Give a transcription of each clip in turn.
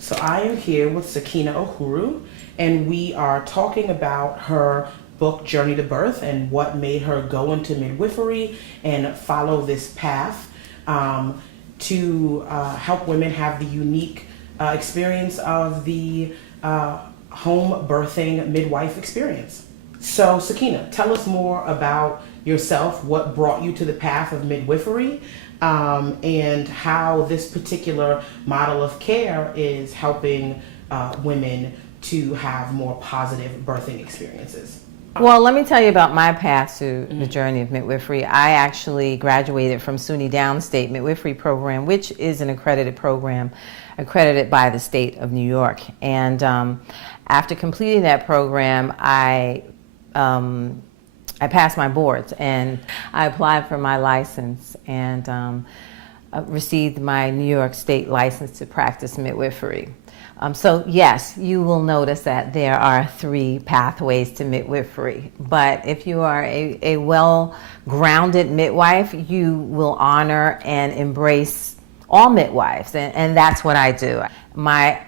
So I am here with Sakina O'Uhuru, and we are talking about her book, Journey to Birth, and what made her go into midwifery and follow this path to help women have the unique experience of the home birthing midwife experience. So Sakina, tell us more about yourself, what brought you to the path of midwifery, and how this particular model of care is helping women to have more positive birthing experiences. Well, let me tell you about my path to the journey of midwifery. I actually graduated from SUNY Downstate Midwifery program, which is an accredited program, accredited by the state of New York. And after completing that program, I passed my boards and I applied for my license and received my New York State license to practice midwifery. So yes, you will notice that there are 3 pathways to midwifery, but if you are a well-grounded midwife, you will honor and embrace all midwives, and that's what I do. My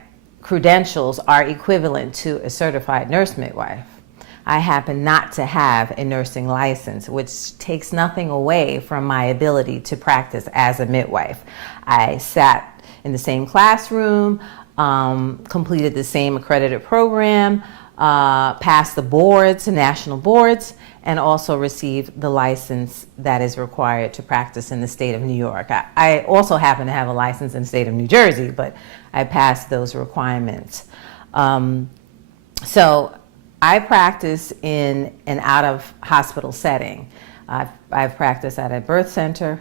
credentials are equivalent to a certified nurse midwife. I happen not to have a nursing license, which takes nothing away from my ability to practice as a midwife. I sat in the same classroom, completed the same accredited program, passed the boards, national boards, and also received the license that is required to practice in the state of New York. I also happen to have a license in the state of New Jersey, but I passed those requirements. So I practice in an out-of-hospital setting. I've practiced at a birth center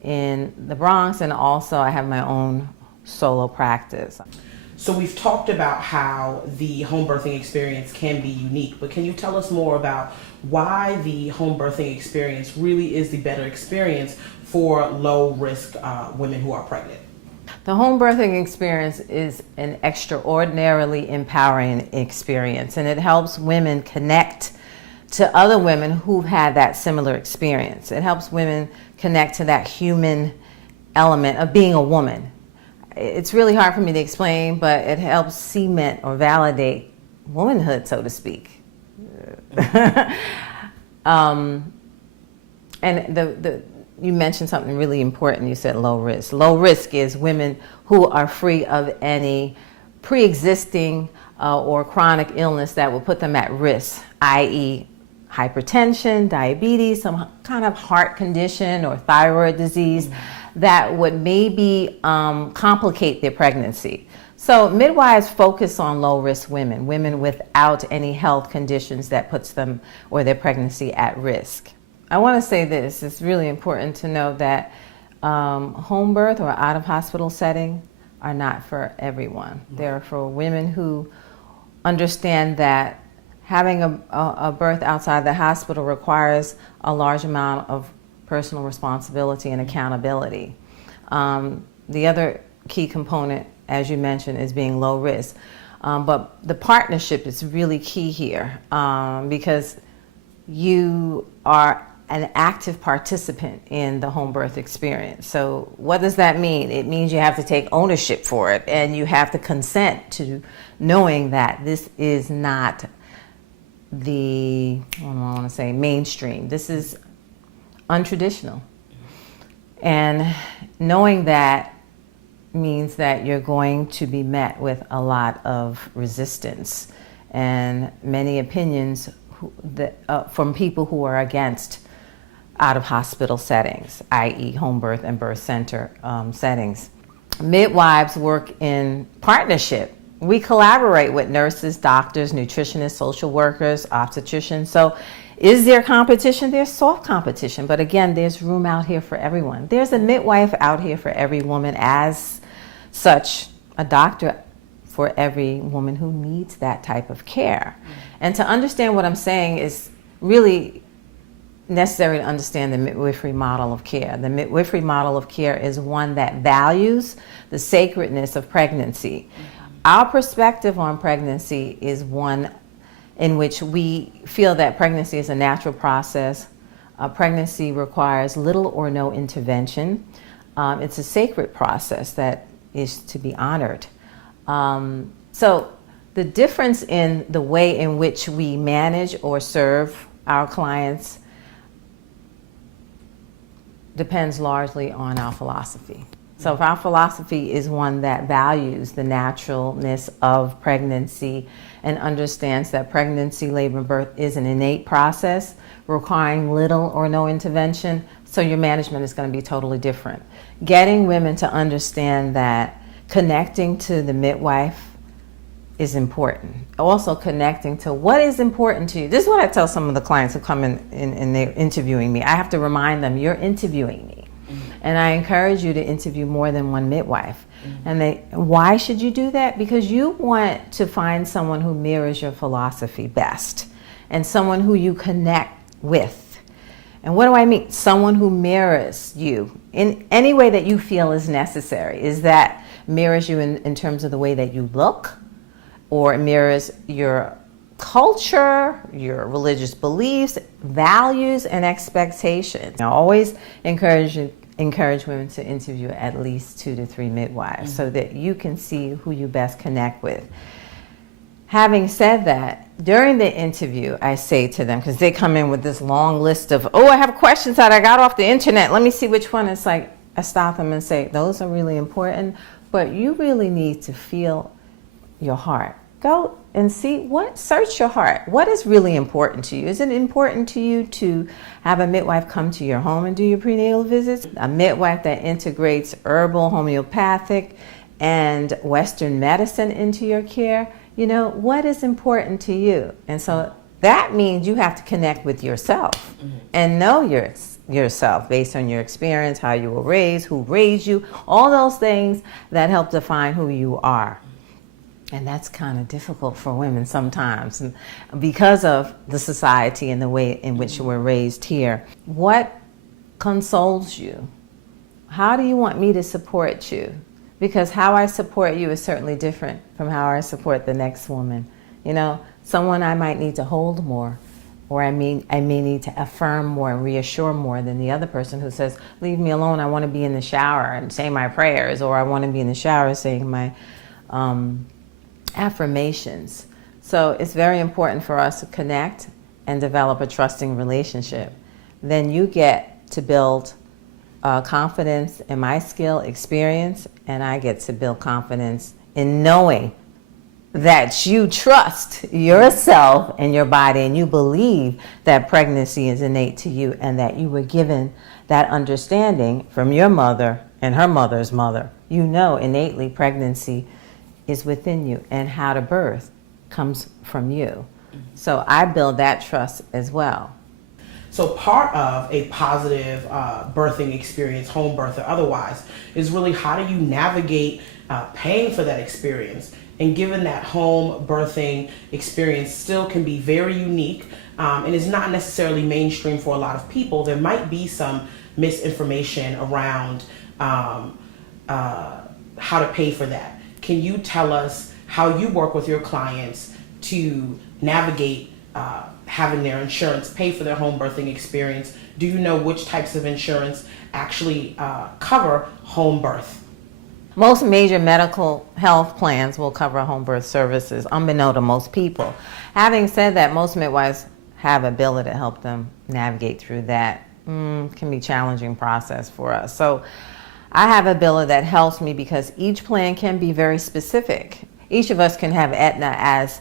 in the Bronx, and also I have my own solo practice. So we've talked about how the home birthing experience can be unique, but can you tell us more about why the home birthing experience really is the better experience for low-risk women who are pregnant? The home birthing experience is an extraordinarily empowering experience, and it helps women connect to other women who've had that similar experience. It helps women connect to that human element of being a woman. It's really hard for me to explain, but it helps cement or validate womanhood, so to speak. And you mentioned something really important. You said low risk. Low risk is women who are free of any pre-existing or chronic illness that will put them at risk, i.e. hypertension, diabetes, some kind of heart condition or thyroid disease that would maybe complicate their pregnancy. So midwives focus on low-risk women, women without any health conditions that puts them or their pregnancy at risk. I want to say this, it's really important to know that home birth or out-of-hospital setting are not for everyone. They're for women who understand that having a birth outside the hospital requires a large amount of personal responsibility and accountability. The other key component, as you mentioned, is being low risk. But the partnership is really key here because you are an active participant in the home birth experience. So what does that mean? It means you have to take ownership for it, and you have to consent to knowing that this is not the, mainstream. This is untraditional. And knowing that means that you're going to be met with a lot of resistance and many opinions from people who are against out-of-hospital settings, i.e. home birth and birth center settings. Midwives work in partnership. We collaborate with nurses, doctors, nutritionists, social workers, obstetricians. So is there competition? There's soft competition, but again, there's room out here for everyone. There's a midwife out here for every woman, as such, a doctor for every woman who needs that type of care. And to understand what I'm saying is really necessary to understand the midwifery model of care. The midwifery model of care is one that values the sacredness of pregnancy. Our perspective on pregnancy is one in which we feel that pregnancy is a natural process. Pregnancy requires little or no intervention. It's a sacred process that is to be honored. So the difference in the way in which we manage or serve our clients depends largely on our philosophy. So if our philosophy is one that values the naturalness of pregnancy and understands that pregnancy, labor, and birth is an innate process requiring little or no intervention, so your management is going to be totally different. Getting women to understand that connecting to the midwife is important. Also connecting to what is important to you. This is what I tell some of the clients who come in and they're interviewing me. I have to remind them, you're interviewing me. And I encourage you to interview more than one midwife. And why should you do that? Because you want to find someone who mirrors your philosophy best and someone who you connect with. And what do I mean? Someone who mirrors you in any way that you feel is necessary. Is that mirrors you in terms of the way that you look, or it mirrors your culture, your religious beliefs, values, and expectations. I always encourage women to interview at least 2 to 3 midwives so that you can see who you best connect with. Having said that, during the interview, I say to them, because they come in with this long list of, I have questions that I got off the internet, let me see which one. It's like, I stop them and say, those are really important, but you really need to feel your heart. Go and see search your heart. What is really important to you? Is it important to you to have a midwife come to your home and do your prenatal visits? A midwife that integrates herbal, homeopathic, and Western medicine into your care? What is important to you? And so that means you have to connect with yourself and know yourself based on your experience, how you were raised, who raised you, all those things that help define who you are. And that's kind of difficult for women sometimes because of the society and the way in which we're raised here. What consoles you? How do you want me to support you? Because how I support you is certainly different from how I support the next woman. Someone I might need to hold more, or I may need to affirm more and reassure more than the other person who says, leave me alone, I want to be in the shower and say my prayers, or I want to be in the shower saying my affirmations. So it's very important for us to connect and develop a trusting relationship. Then you get to build confidence in my skill, experience, and I get to build confidence in knowing that you trust yourself and your body, and you believe that pregnancy is innate to you, and that you were given that understanding from your mother and her mother's mother. Innately pregnancy is within you, and how to birth comes from you. So I build that trust as well. So part of a positive birthing experience, home birth or otherwise, is really how do you navigate paying for that experience? And given that home birthing experience still can be very unique and is not necessarily mainstream for a lot of people, there might be some misinformation around how to pay for that. Can you tell us how you work with your clients to navigate having their insurance pay for their home birthing experience? Do you know which types of insurance actually cover home birth? Most major medical health plans will cover home birth services, unbeknown to most people. Having said that, most midwives have a bill to help them navigate through that. Can be a challenging process for us. So I have a bill that helps me because each plan can be very specific. Each of us can have Aetna as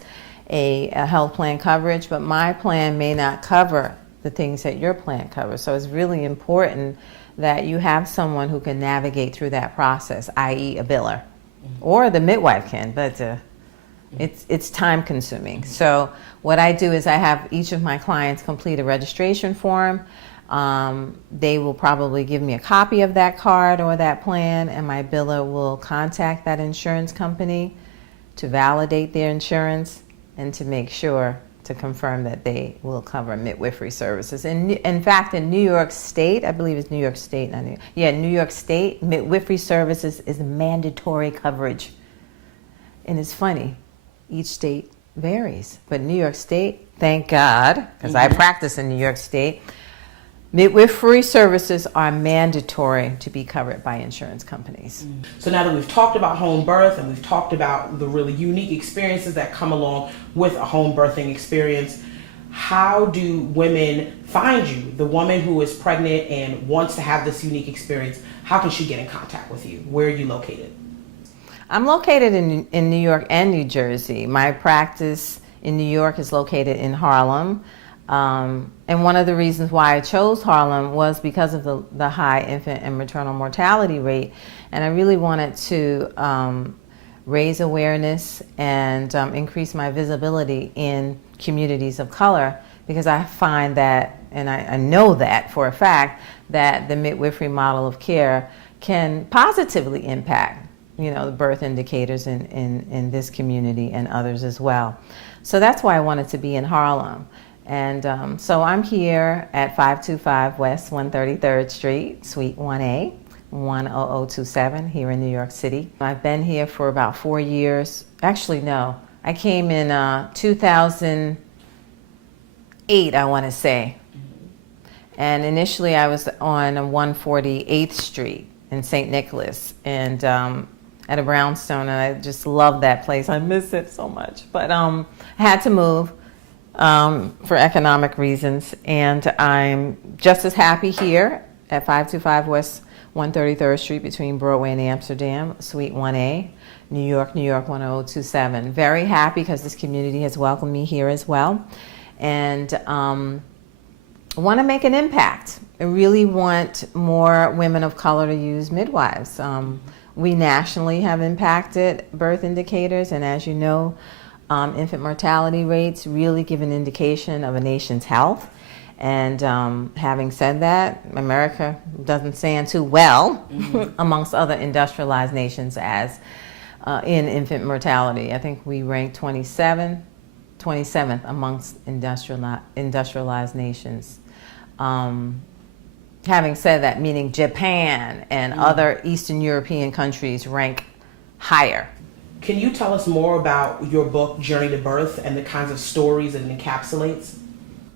a health plan coverage, but my plan may not cover the things that your plan covers. So it's really important that you have someone who can navigate through that process, i.e. a biller, or the midwife can, but it's time consuming. So what I do is I have each of my clients complete a registration form. They will probably give me a copy of that card or that plan, and my biller will contact that insurance company to validate their insurance and to make sure to confirm that they will cover midwifery services. And in fact, in New York State, I believe it's New York State, New York State, midwifery services is mandatory coverage. And it's funny, each state varies. But New York State, thank God, because I practice in New York State, Midwifery services are mandatory to be covered by insurance companies. So now that we've talked about home birth and we've talked about the really unique experiences that come along with a home birthing experience, how do women find you? The woman who is pregnant and wants to have this unique experience, how can she get in contact with you? Where are you located? I'm located in New York and New Jersey. My practice in New York is located in Harlem. And one of the reasons why I chose Harlem was because of the high infant and maternal mortality rate. And I really wanted to raise awareness and increase my visibility in communities of color, because I find that, and I know that for a fact, that the midwifery model of care can positively impact, the birth indicators in this community and others as well. So that's why I wanted to be in Harlem. And so I'm here at 525 West 133rd Street, Suite 1A, 10027 here in New York City. I've been here for about 4 years. Actually, no. I came in 2008, I want to say. And initially I was on 148th Street in St. Nicholas and at a brownstone, and I just love that place. I miss it so much. But I had to move for economic reasons, and I'm just as happy here at 525 West 133rd Street between Broadway and Amsterdam, Suite 1A, New York, 10027. Very happy because this community has welcomed me here as well, and want to make an impact. I really want more women of color to use midwives. We nationally have impacted birth indicators, and as you know, infant mortality rates really give an indication of a nation's health. And having said that, America doesn't stand too well amongst other industrialized nations as in infant mortality. I think we rank 27th amongst industrialized nations. Having said that, meaning Japan and other Eastern European countries rank higher. Can you tell us more about your book, Journey to Birth, and the kinds of stories it encapsulates?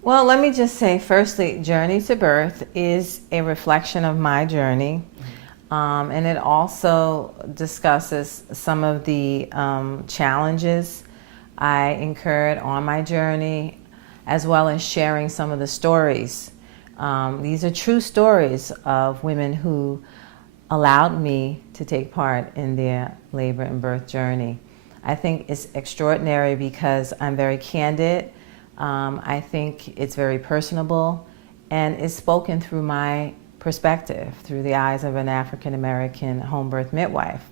Well, let me just say, firstly, Journey to Birth is a reflection of my journey, and it also discusses some of the challenges I incurred on my journey, as well as sharing some of the stories. These are true stories of women who allowed me to take part in their labor and birth journey. I think it's extraordinary because I'm very candid. I think it's very personable, and it's spoken through my perspective, through the eyes of an African American home birth midwife.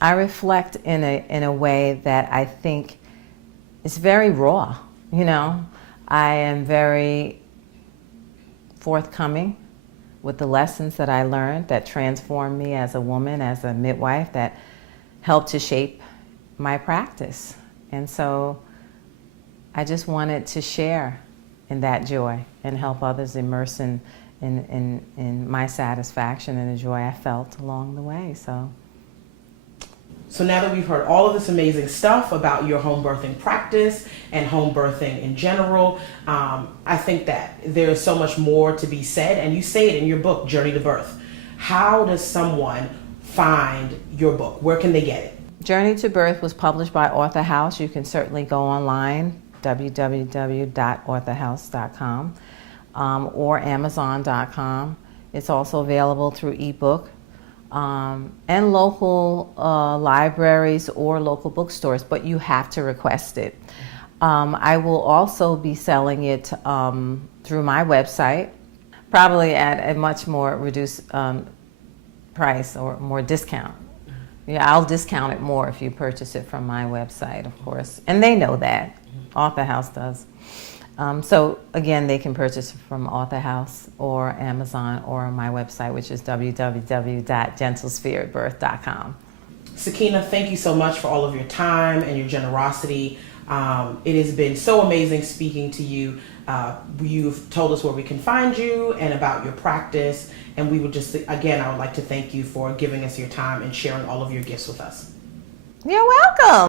I reflect in a way that I think is very raw. I am very forthcoming with the lessons that I learned that transformed me as a woman, as a midwife, that helped to shape my practice. And so I just wanted to share in that joy and help others immerse in my satisfaction and the joy I felt along the way. So now that we've heard all of this amazing stuff about your home birthing practice and home birthing in general, I think that there's so much more to be said, and you say it in your book, Journey to Birth. How does someone find your book? Where can they get it? Journey to Birth was published by Author House. You can certainly go online, www.authorhouse.com, or amazon.com. It's also available through ebook. And local libraries or local bookstores, but you have to request it. I will also be selling it through my website, probably at a much more reduced price or more discount. Yeah, I'll discount it more if you purchase it from my website, of course. And they know that. Author House does. So again, they can purchase from Author House or Amazon or my website, which is www.gentlespiritbirth.com. Sakina, thank you so much for all of your time and your generosity. It has been so amazing speaking to you. You've told us where we can find you and about your practice. And we would just, again, I would like to thank you for giving us your time and sharing all of your gifts with us. You're welcome.